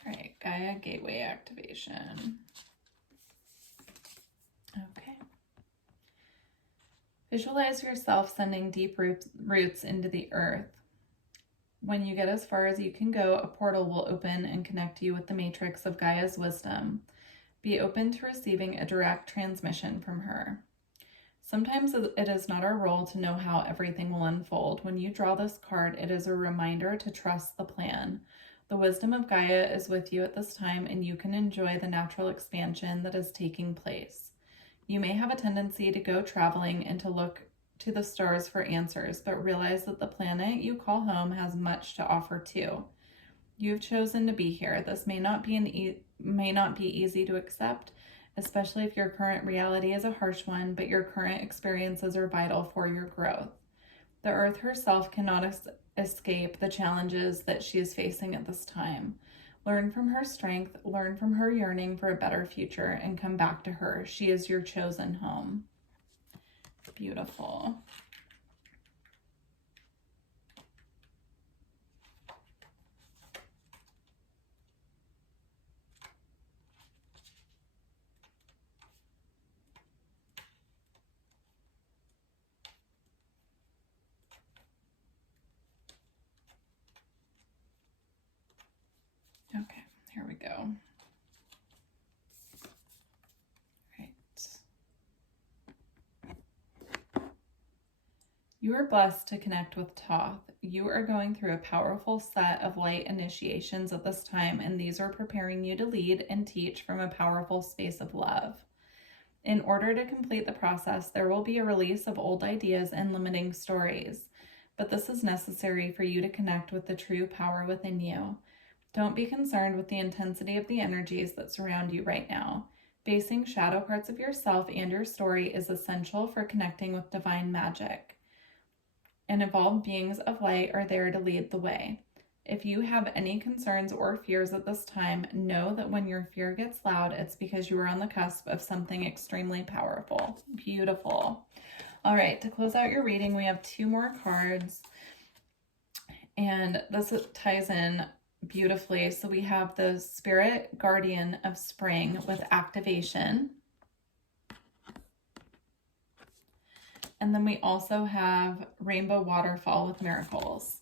All right, Gaia Gateway activation. Okay. Visualize yourself sending deep roots into the earth. When you get as far as you can go, a portal will open and connect you with the matrix of Gaia's wisdom. Be open to receiving a direct transmission from her. Sometimes it is not our role to know how everything will unfold. When you draw this card, it is a reminder to trust the plan. The wisdom of Gaia is with you at this time, and you can enjoy the natural expansion that is taking place. You may have a tendency to go traveling and to look to the stars for answers, but realize that the planet you call home has much to offer too. You've chosen to be here. This may not be easy to accept, especially if your current reality is a harsh one, but your current experiences are vital for your growth. The earth herself cannot escape the challenges that she is facing at this time. Learn from her strength, learn from her yearning for a better future, and come back to her. She is your chosen home. Beautiful. Okay, here we go. Right. You are blessed to connect with Thoth. You are going through a powerful set of light initiations at this time, and these are preparing you to lead and teach from a powerful space of love. In order to complete the process, there will be a release of old ideas and limiting stories, but this is necessary for you to connect with the true power within you. Don't be concerned with the intensity of the energies that surround you right now. Facing shadow parts of yourself and your story is essential for connecting with divine magic. And evolved beings of light are there to lead the way. If you have any concerns or fears at this time, know that when your fear gets loud, it's because you are on the cusp of something extremely powerful. Beautiful. All right, to close out your reading, we have two more cards, and this ties in beautifully. So we have the Spirit Guardian of Spring with activation. And then we also have Rainbow Waterfall with Miracles.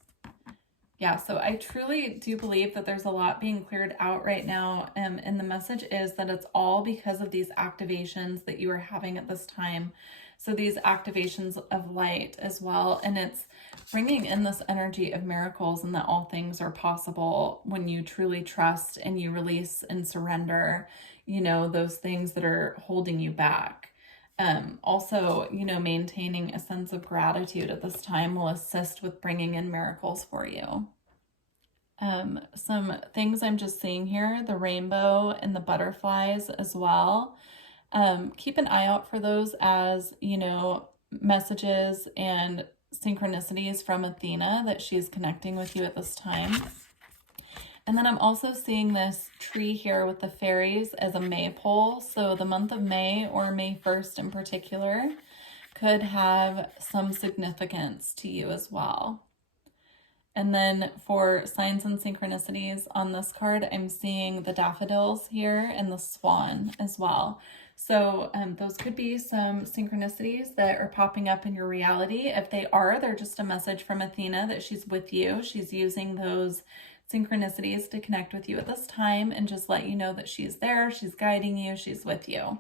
Yeah, so I truly do believe that there's a lot being cleared out right now. And the message is that it's all because of these activations that you are having at this time. So these activations of light as well. And it's bringing in this energy of miracles and that all things are possible when you truly trust and you release and surrender, you know, those things that are holding you back. Also, you know, maintaining a sense of gratitude at this time will assist with bringing in miracles for you. Some things I'm just seeing here, the rainbow and the butterflies as well. Keep an eye out for those as, you know, messages and synchronicities from Athena that she's connecting with you at this time. And then I'm also seeing this tree here with the fairies as a maypole. So the month of May, or May 1st in particular, could have some significance to you as well. And then for signs and synchronicities on this card, I'm seeing the daffodils here and the swan as well. So those could be some synchronicities that are popping up in your reality. If they are, they're just a message from Athena that she's with you. She's using those synchronicities to connect with you at this time and just let you know that she's there, she's guiding you, she's with you.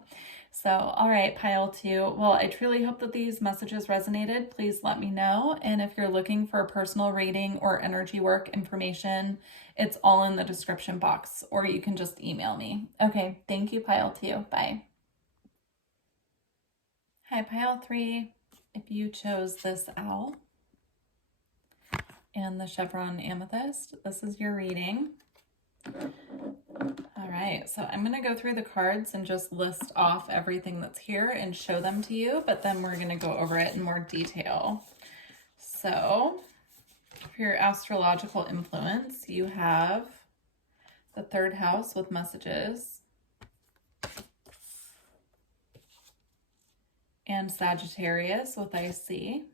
So, all right, pile 2. Well, I truly hope that these messages resonated. Please let me know. And if you're looking for a personal reading or energy work information, it's all in the description box, or you can just email me. Okay, thank you, pile 2. Bye. Hi, pile 3. If you chose this owl and the chevron amethyst, this is your reading. All right, so I'm going to go through the cards and just list off everything that's here and show them to you, but then we're going to go over it in more detail. So for your astrological influence, you have the 3rd house with messages, and Sagittarius with I see.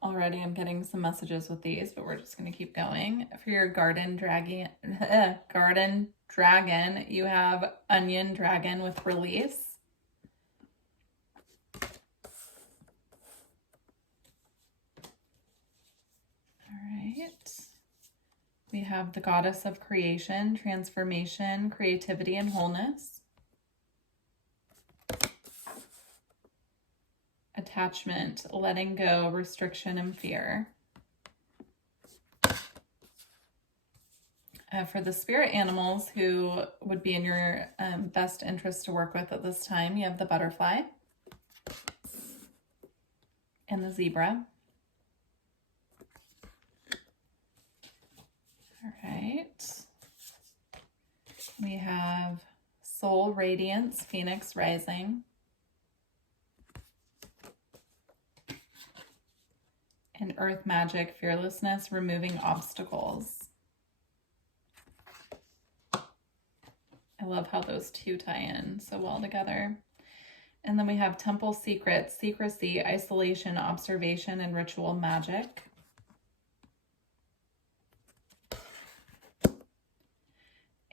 Already I'm getting some messages with these, but we're just going to keep going. For your garden dragon, you have onion dragon with release. All right. We have the goddess of creation, transformation, creativity, and wholeness. Attachment, letting go, restriction, and fear. For the spirit animals who would be in your best interest to work with at this time, you have the butterfly and the zebra. All right. We have soul radiance, phoenix rising. And earth magic, fearlessness, removing obstacles. I love how those two tie in so well together. And then we have temple secrets, secrecy, isolation, observation, and ritual magic.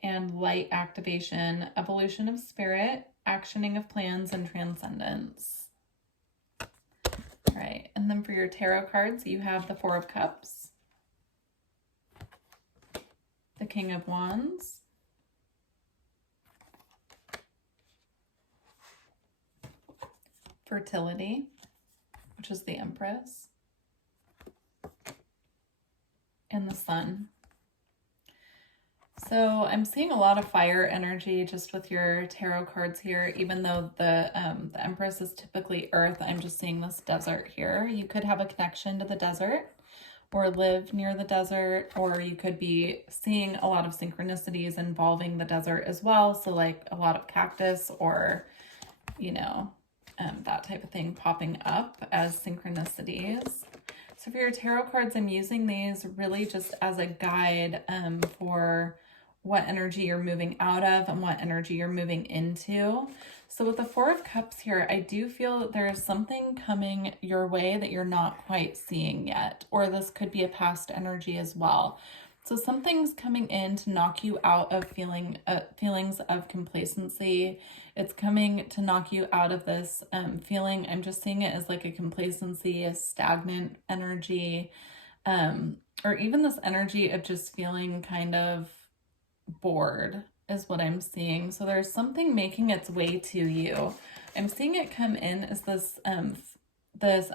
And light activation, evolution of spirit, actioning of plans, and transcendence. All right, and then for your tarot cards, you have the 4 of Cups, the King of Wands, fertility, which is the Empress, and the Sun. So I'm seeing a lot of fire energy just with your tarot cards here, even though the Empress is typically earth. I'm just seeing this desert here. You could have a connection to the desert or live near the desert, or you could be seeing a lot of synchronicities involving the desert as well. So like a lot of cactus or, you know, that type of thing popping up as synchronicities. So for your tarot cards, I'm using these really just as a guide for what energy you're moving out of and what energy you're moving into. So with the 4 of Cups here, I do feel that there is something coming your way that you're not quite seeing yet, or this could be a past energy as well. So something's coming in to knock you out of feelings of complacency. It's coming to knock you out of this feeling. I'm just seeing it as like a complacency, a stagnant energy, or even this energy of just feeling kind of bored is what I'm seeing. So there's something making its way to you. I'm seeing it come in as this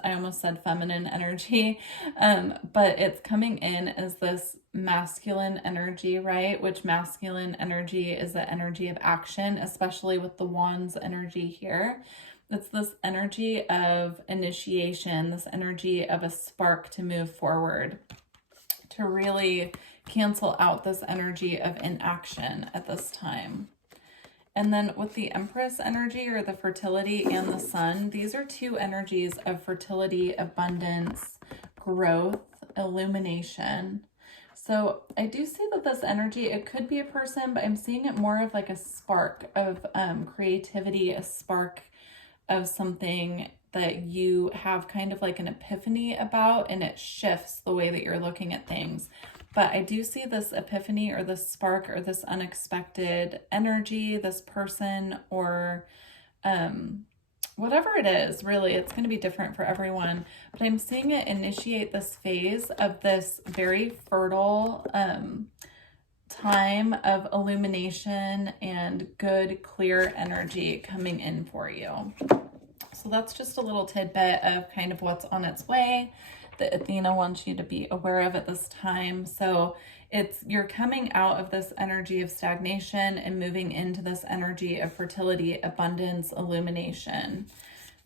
I almost said feminine energy, but it's coming in as this masculine energy, right? Which masculine energy is the energy of action, especially with the wands energy here. It's this energy of initiation, this energy of a spark to move forward, to really cancel out this energy of inaction at this time. And then with the Empress energy, or the fertility, and the Sun, these are two energies of fertility, abundance, growth, illumination. So I do see that this energy, it could be a person, but I'm seeing it more of like a spark of creativity, a spark of something that you have kind of like an epiphany about, and it shifts the way that you're looking at things. But I do see this epiphany, or this spark, or this unexpected energy, this person, or whatever it is, really, it's going to be different for everyone. But I'm seeing it initiate this phase of this very fertile time of illumination and good, clear energy coming in for you. So that's just a little tidbit of kind of what's on its way that Athena wants you to be aware of at this time. So you're coming out of this energy of stagnation and moving into this energy of fertility, abundance, illumination.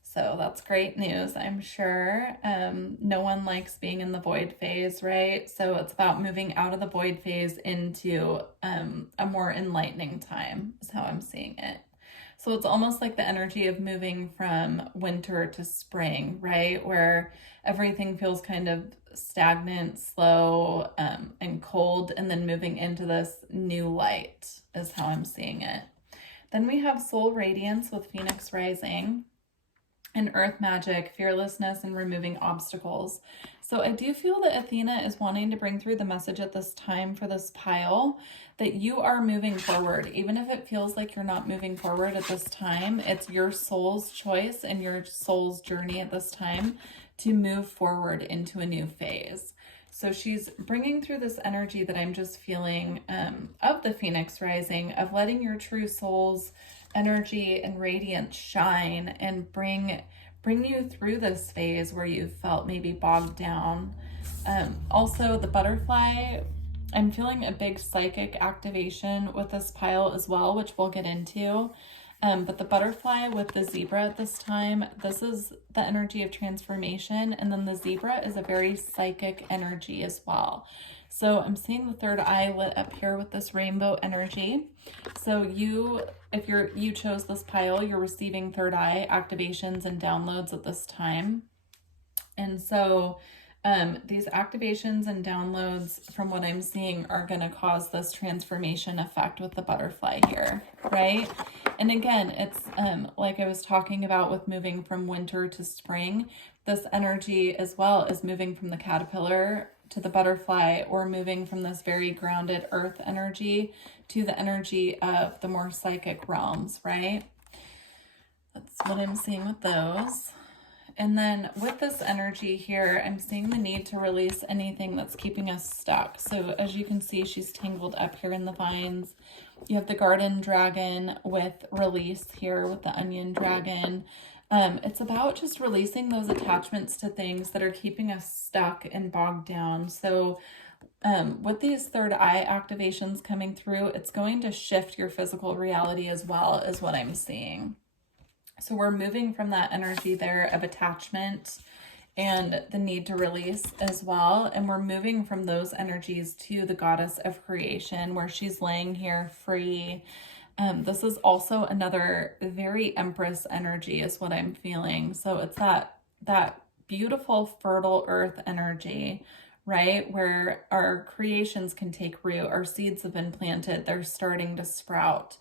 So that's great news, I'm sure. No one likes being in the void phase, right? So it's about moving out of the void phase into a more enlightening time is how I'm seeing it. So it's almost like the energy of moving from winter to spring, right? Where everything feels kind of stagnant, slow, and cold, and then moving into this new light is how I'm seeing it. Then we have soul radiance with Phoenix rising, and earth magic, fearlessness, and removing obstacles. So I do feel that Athena is wanting to bring through the message at this time for this pile that you are moving forward. Even if it feels like you're not moving forward at this time, it's your soul's choice and your soul's journey at this time to move forward into a new phase. So she's bringing through this energy that I'm just feeling of the Phoenix rising, of letting your true soul's energy and radiance shine and bring you through this phase where you felt maybe bogged down. Also, the butterfly, I'm feeling a big psychic activation with this pile as well, which we'll get into. But the butterfly with the zebra at this time, this is the energy of transformation. And then the zebra is a very psychic energy as well. So I'm seeing the third eye lit up here with this rainbow energy. So if you chose this pile, you're receiving third eye activations and downloads at this time. And so these activations and downloads, from what I'm seeing, are going to cause this transformation effect with the butterfly here, right? And again, it's like I was talking about with moving from winter to spring, this energy as well is moving from the caterpillar to the butterfly, or moving from this very grounded earth energy to the energy of the more psychic realms, right? That's what I'm seeing with those. And then with this energy here, I'm seeing the need to release anything that's keeping us stuck. So as you can see, she's tangled up here in the vines. You have the garden dragon with release here with the onion dragon. It's about just releasing those attachments to things that are keeping us stuck and bogged down. So with these third eye activations coming through, it's going to shift your physical reality as well, is what I'm seeing. So we're moving from that energy there of attachment and the need to release as well. And we're moving from those energies to the goddess of creation, where she's laying here free. This is also another very Empress energy is what I'm feeling. So it's that beautiful fertile earth energy, right? Where our creations can take root, our seeds have been planted, they're starting to sprout.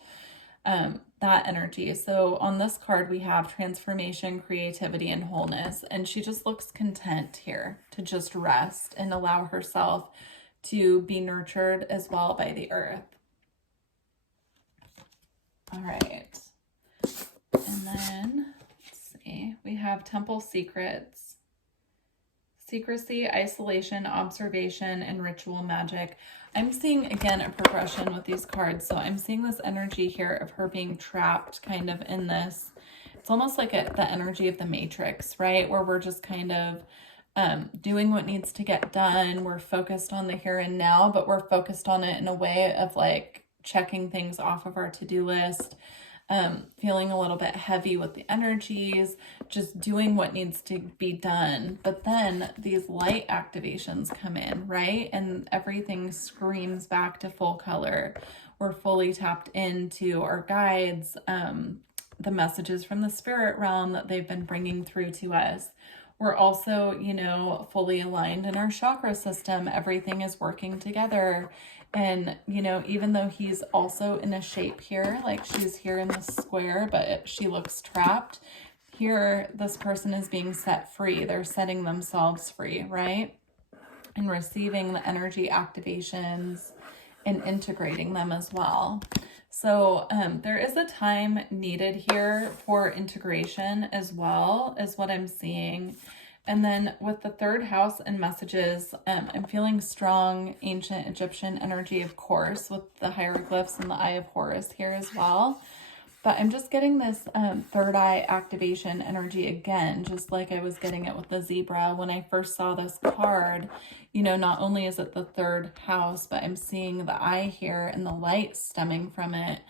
That energy. So on this card, we have transformation, creativity, and wholeness. And she just looks content here to just rest and allow herself to be nurtured as well by the earth. All right. And then, let's see, we have temple secrets, secrecy, isolation, observation, and ritual magic. I'm seeing, again, a progression with these cards. So I'm seeing this energy here of her being trapped kind of in this. It's almost like the energy of the Matrix, right? Where we're just kind of doing what needs to get done. We're focused on the here and now, but we're focused on it in a way of like checking things off of our to-do list, feeling a little bit heavy with the energies, just doing what needs to be done. But then these light activations come in, right? And everything screams back to full color. We're fully tapped into our guides, the messages from the spirit realm that they've been bringing through to us. We're also, you know, fully aligned in our chakra system. Everything is working together. And, you know, even though he's also in a shape here, like she's here in this square, but she looks trapped, here this person is being set free. They're setting themselves free, right? And receiving the energy activations and integrating them as well. So there is a time needed here for integration as well, is what I'm seeing. And then with the third house and messages, I'm feeling strong ancient Egyptian energy, of course, with the hieroglyphs and the Eye of Horus here as well. But I'm just getting this third eye activation energy again, just like I was getting it with the zebra. When I first saw this card, you know, not only is it the third house, but I'm seeing the eye here and the light stemming from it.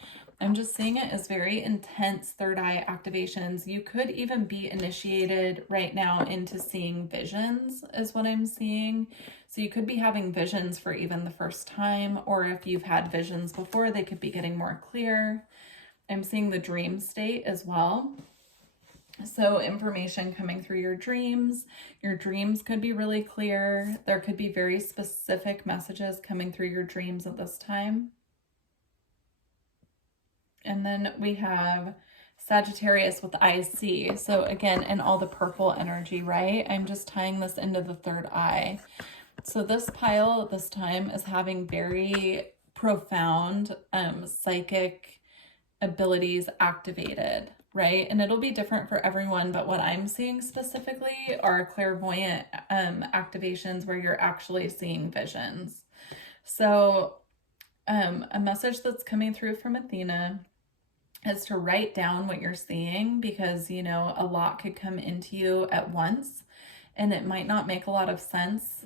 I'm just seeing it as very intense third eye activations. You could even be initiated right now into seeing visions, is what I'm seeing. So you could be having visions for even the first time, or if you've had visions before, they could be getting more clear. I'm seeing the dream state as well. So information coming through your dreams could be really clear. There could be very specific messages coming through your dreams at this time. And then we have Sagittarius with IC. So again, in all the purple energy, right? I'm just tying this into the third eye. So this pile at this time is having very profound psychic abilities activated, right? And it'll be different for everyone, but what I'm seeing specifically are clairvoyant activations where you're actually seeing visions. So a message that's coming through from Athena is to write down what you're seeing, because, you know, a lot could come into you at once and it might not make a lot of sense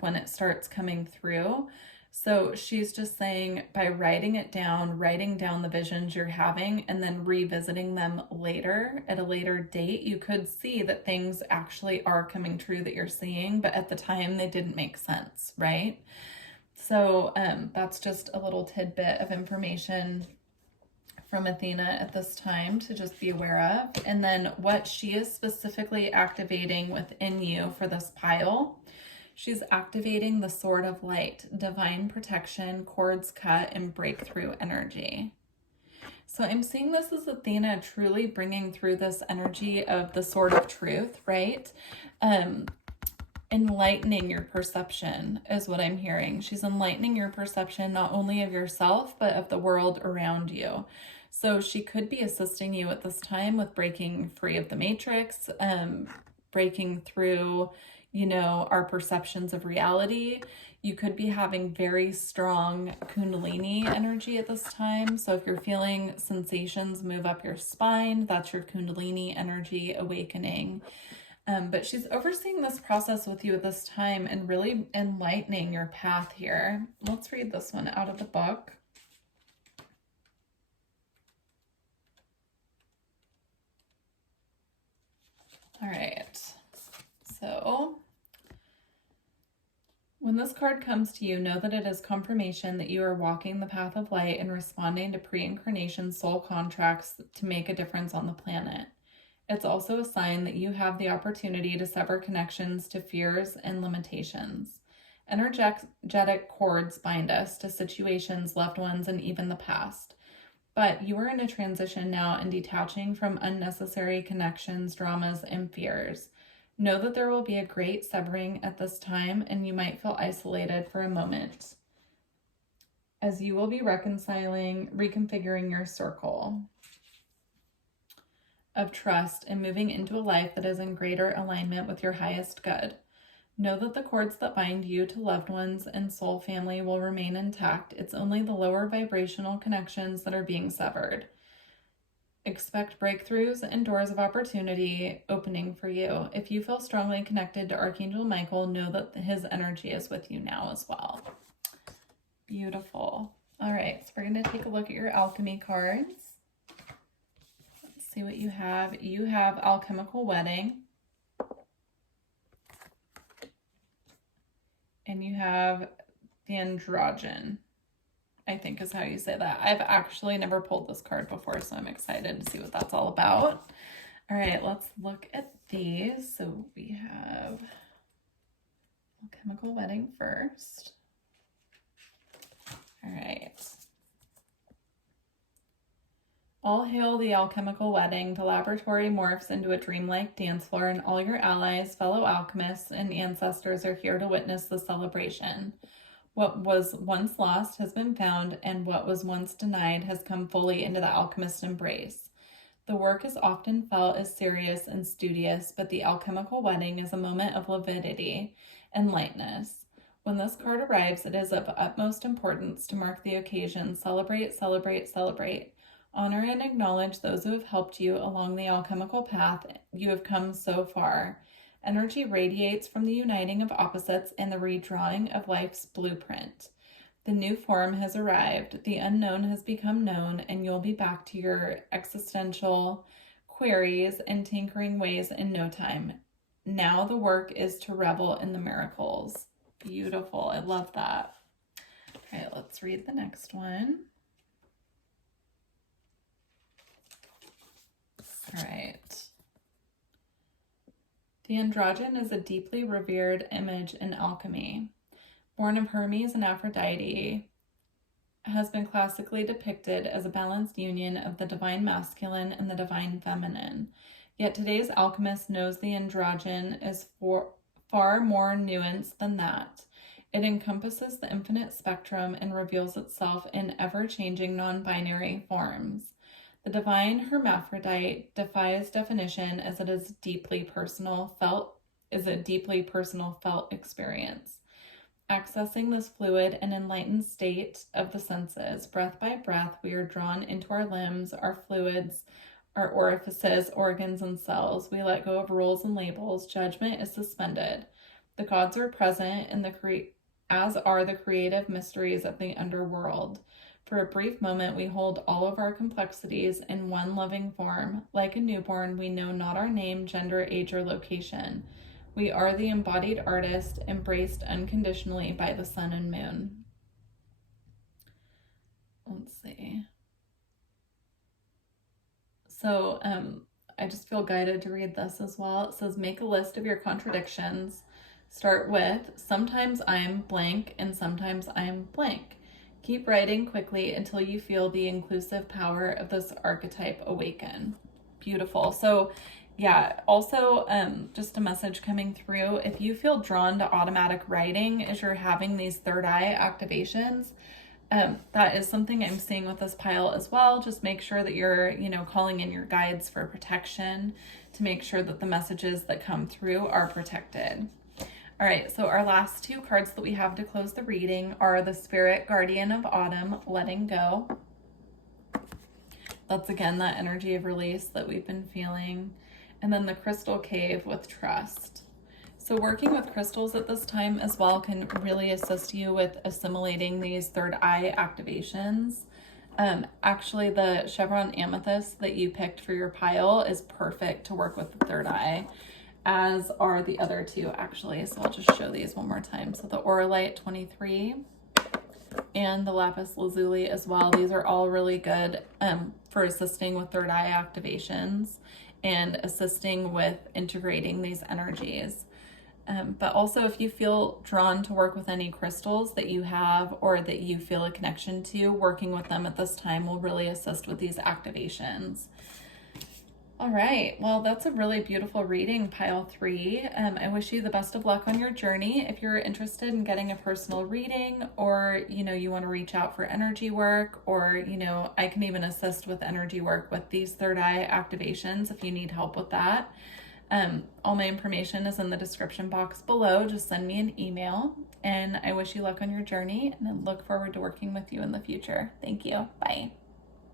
when it starts coming through. So she's just saying, by writing down the visions you're having and then revisiting them later at a later date, you could see that things actually are coming true that you're seeing, but at the time they didn't make sense, right? So that's just a little tidbit of information from Athena at this time to just be aware of. And then what she is specifically activating within you for this pile, she's activating the Sword of Light, divine protection, cords cut, and breakthrough energy. So I'm seeing this as Athena truly bringing through this energy of the Sword of Truth, right? Enlightening your perception is what I'm hearing. She's enlightening your perception not only of yourself, but of the world around you. So she could be assisting you at this time with breaking free of the matrix, breaking through, you know, our perceptions of reality. You could be having very strong Kundalini energy at this time. So if you're feeling sensations move up your spine, that's your Kundalini energy awakening. But she's overseeing this process with you at this time and really enlightening your path here. Let's read this one out of the book. All right. So when this card comes to you, know that it is confirmation that you are walking the path of light and responding to pre-incarnation soul contracts to make a difference on the planet. It's also a sign that you have the opportunity to sever connections to fears and limitations. Energetic cords bind us to situations, loved ones, and even the past. But you are in a transition now and detaching from unnecessary connections, dramas, and fears. Know that there will be a great severing at this time, and you might feel isolated for a moment, as you will be reconciling, reconfiguring your circle of trust and moving into a life that is in greater alignment with your highest good. Know that the cords that bind you to loved ones and soul family will remain intact. It's only the lower vibrational connections that are being severed. Expect breakthroughs and doors of opportunity opening for you. If you feel strongly connected to Archangel Michael, know that his energy is with you now as well. Beautiful. All right, so we're going to take a look at your alchemy cards. Let's see what you have. You have Alchemical Wedding. And you have the Androgen, I think is how you say that. I've actually never pulled this card before, so I'm excited to see what that's all about. All right, let's look at these. So we have Alchemical Wedding first. All right. All hail the alchemical wedding. The laboratory morphs into a dreamlike dance floor, and all your allies, fellow alchemists, and ancestors are here to witness the celebration. What was once lost has been found, and what was once denied has come fully into the alchemist's embrace. The work is often felt as serious and studious, but the alchemical wedding is a moment of lividity and lightness. When this card arrives, it is of utmost importance to mark the occasion. Celebrate, celebrate, celebrate. Honor and acknowledge those who have helped you along the alchemical path you have come so far. Energy radiates from the uniting of opposites and the redrawing of life's blueprint. The new form has arrived. The unknown has become known, and you'll be back to your existential queries and tinkering ways in no time. Now the work is to revel in the miracles. Beautiful. I love that. All right, let's read the next one. All right. The androgen is a deeply revered image in alchemy. Born of Hermes and Aphrodite, has been classically depicted as a balanced union of the divine masculine and the divine feminine. Yet today's alchemist knows the androgen is far more nuanced than that. It encompasses the infinite spectrum and reveals itself in ever-changing non-binary forms. The divine hermaphrodite defies definition, as it is a deeply personal felt experience. Accessing this fluid and enlightened state of the senses, breath by breath, we are drawn into our limbs, our fluids, our orifices, organs, and cells. We let go of rules and labels. Judgment is suspended. The gods are present, and as are the creative mysteries of the underworld. For a brief moment, we hold all of our complexities in one loving form. Like a newborn, we know not our name, gender, age, or location. We are the embodied artist, embraced unconditionally by the sun and moon. Let's see. So I just feel guided to read this as well. It says, make a list of your contradictions. Start with, sometimes I'm blank and sometimes I'm blank. Keep writing quickly until you feel the inclusive power of this archetype awaken. Beautiful. So yeah, also just a message coming through. If you feel drawn to automatic writing as you're having these third eye activations, that is something I'm seeing with this pile as well. Just make sure that you're, calling in your guides for protection to make sure that the messages that come through are protected. All right, so our last two cards that we have to close the reading are the Spirit Guardian of Autumn, Letting Go. That's again that energy of release that we've been feeling. And then the Crystal Cave with Trust. So working with crystals at this time as well can really assist you with assimilating these third eye activations. Actually, the Chevron Amethyst that you picked for your pile is perfect to work with the third eye, as are the other two actually. So I'll just show these one more time. So the Auralite 23 and the Lapis Lazuli as well. These are all really good for assisting with third eye activations and assisting with integrating these energies. But also if you feel drawn to work with any crystals that you have or that you feel a connection to, working with them at this time will really assist with these activations. All right. Well, that's a really beautiful reading, pile 3. I wish you the best of luck on your journey. If you're interested in getting a personal reading, or, you want to reach out for energy work, or, I can even assist with energy work with these third eye activations if you need help with that. All my information is in the description box below. Just send me an email, and I wish you luck on your journey, and I look forward to working with you in the future. Thank you. Bye.